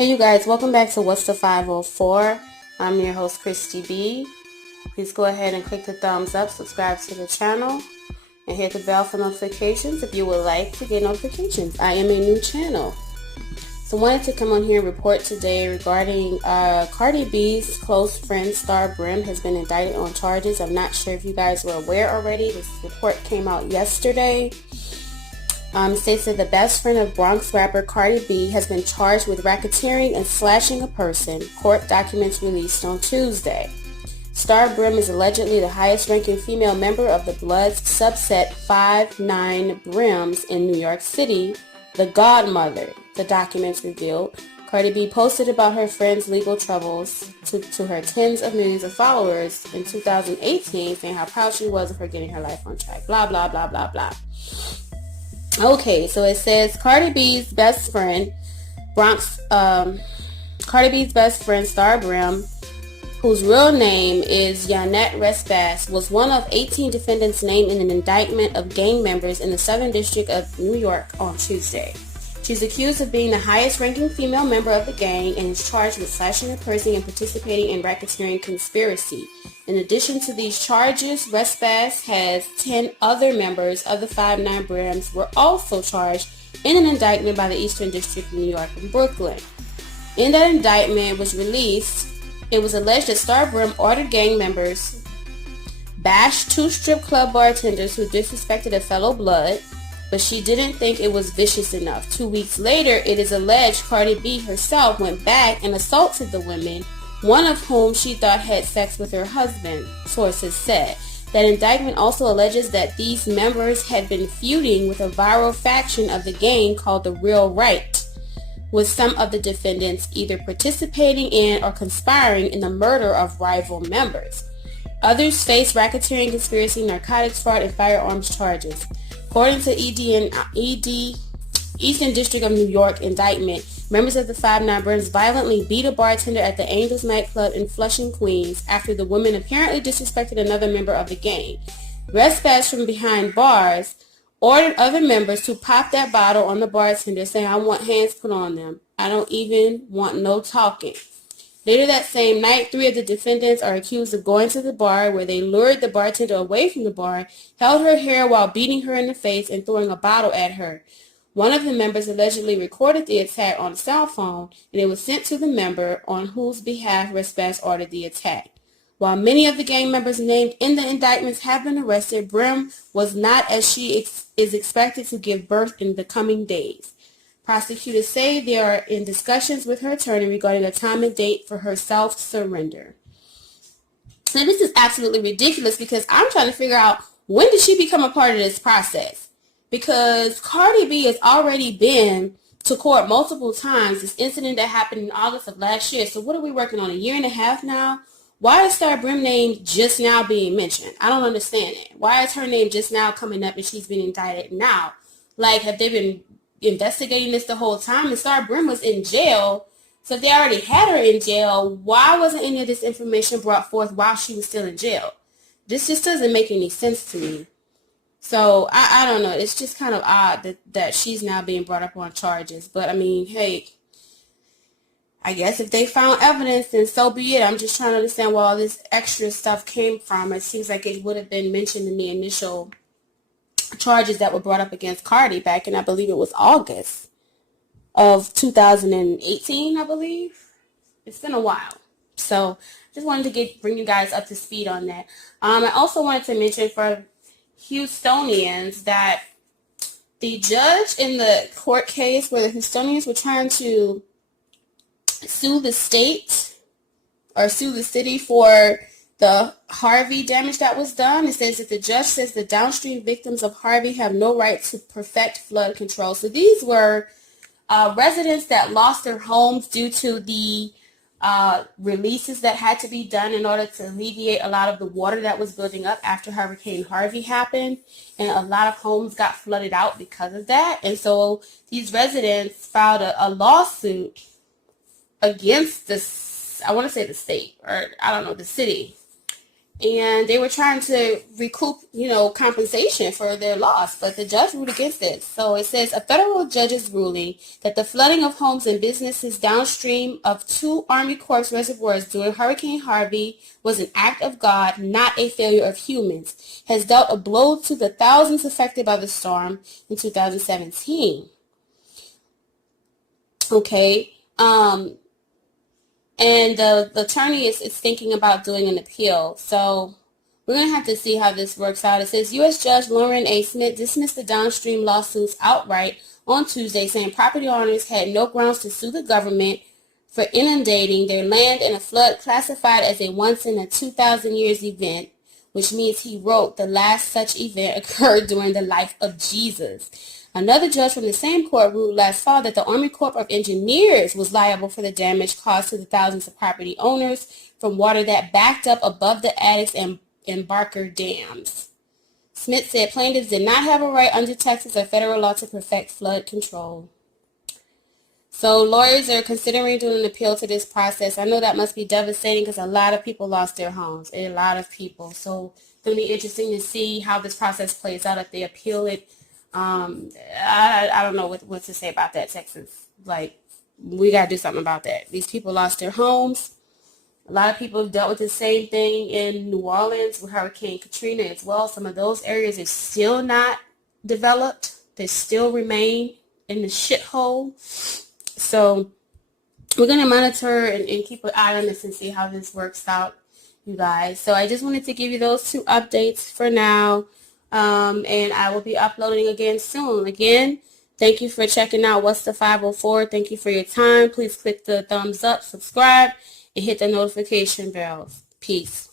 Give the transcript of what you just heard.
Hey you guys, welcome back to What's the 504. I'm your host Christy B. Please go ahead and click the thumbs up, subscribe to the channel, and hit the bell for notifications if you would like to get notifications. I am a new channel. So I wanted to come on here and report today regarding Cardi B's close friend Star Brim has been indicted on charges. I'm not sure if you guys were aware already. This report came out yesterday. States that the best friend of Bronx rapper Cardi B has been charged with racketeering and slashing a person, court documents released on Tuesday. Star Brim is allegedly the highest-ranking female member of the Bloods subset 5-9 Brims in New York City, the Godmother, the documents revealed. Cardi B posted about her friend's legal troubles to her tens of millions of followers in 2018, saying how proud she was of her getting her life on track, blah, blah, blah, blah, blah. Okay, so it says Cardi B's best friend, Star Brim, whose real name is Yanette Respass, was one of 18 defendants named in an indictment of gang members in the Southern District of New York on Tuesday. She's accused of being the highest-ranking female member of the gang and is charged with slashing a person and participating in racketeering conspiracy. In addition to these charges, Respass has 10 other members of the 5-9 Brims were also charged in an indictment by the Eastern District of New York and Brooklyn. In that indictment was released, it was alleged that Star Brim ordered gang members bash two strip club bartenders who disrespected a fellow Blood, but she didn't think it was vicious enough. 2 weeks later, it is alleged Cardi B herself went back and assaulted the women, one of whom she thought had sex with her husband, sources said. That indictment also alleges that these members had been feuding with a viral faction of the gang called the Real Right, with some of the defendants either participating in or conspiring in the murder of rival members. Others face racketeering, conspiracy, narcotics, fraud, and firearms charges. According to Eastern District of New York indictment, members of the 5-9 Brims violently beat a bartender at the Angels nightclub in Flushing, Queens, after the woman apparently disrespected another member of the gang. Respass from behind bars ordered other members to pop that bottle on the bartender, saying, "I want hands put on them. I don't even want no talking." Later that same night, 3 of the defendants are accused of going to the bar where they lured the bartender away from the bar, held her hair while beating her in the face and throwing a bottle at her. One of the members allegedly recorded the attack on a cell phone, and it was sent to the member on whose behalf Respass ordered the attack. While many of the gang members named in the indictments have been arrested, Brim was not, as she is expected to give birth in the coming days. Prosecutors say they are in discussions with her attorney regarding a time and date for her self-surrender. Now, this is absolutely ridiculous because I'm trying to figure out, when did she become a part of this process? Because Cardi B has already been to court multiple times. This incident that happened in August of last year. So what are we working on, a year and a half now? Why is Star Brim name just now being mentioned? I don't understand it. Why is her name just now coming up and she's been indicted now? Like, have they been investigating this the whole time? And Star Brim was in jail. So if they already had her in jail, why wasn't any of this information brought forth while she was still in jail? This just doesn't make any sense to me. So I don't know. It's just kind of odd that she's now being brought up on charges. But I mean, hey, I guess if they found evidence, then so be it. I'm just trying to understand where all this extra stuff came from. It seems like it would have been mentioned in the initial charges that were brought up against Cardi back in, I believe it was August of 2018, I believe. It's been a while. So just wanted to bring you guys up to speed on that. I also wanted to mention for Houstonians that the judge in the court case where the Houstonians were trying to sue the state or sue the city for the Harvey damage that was done, it says that the judge says the downstream victims of Harvey have no right to perfect flood control. So these were residents that lost their homes due to the releases that had to be done in order to alleviate a lot of the water that was building up after Hurricane Harvey happened, and a lot of homes got flooded out because of that. And so these residents filed a lawsuit against I want to say the state, or I don't know, the city, and they were trying to recoup, compensation for their loss, but the judge ruled against it. So it says a federal judge's ruling that the flooding of homes and businesses downstream of 2 Army Corps reservoirs during Hurricane Harvey was an act of God, not a failure of humans, has dealt a blow to the thousands affected by the storm in 2017. Okay. And the attorney is thinking about doing an appeal. So we're going to have to see how this works out. It says U.S. Judge Lauren A. Smith dismissed the downstream lawsuits outright on Tuesday, saying property owners had no grounds to sue the government for inundating their land in a flood classified as a once-in-a-2,000 years event, which means he wrote the last such event occurred during the life of Jesus. Another judge from the same court ruled last fall that the Army Corps of Engineers was liable for the damage caused to the thousands of property owners from water that backed up above the Addicks and Barker dams. Smith said plaintiffs did not have a right under Texas or federal law to perfect flood control. So lawyers are considering doing an appeal to this process. I know that must be devastating because a lot of people lost their homes, a lot of people. So it'll be interesting to see how this process plays out if they appeal it. I don't know what to say about that, Texas. Like, we got to do something about that. These people lost their homes. A lot of people have dealt with the same thing in New Orleans with Hurricane Katrina as well. Some of those areas are still not developed. They still remain in the shithole. So we're going to monitor and keep an eye on this and see how this works out, you guys. So I just wanted to give you those 2 updates for now. And I will be uploading again soon. Again, thank you for checking out What's the 504. Thank you for your time. Please click the thumbs up, subscribe, and hit the notification bell. Peace.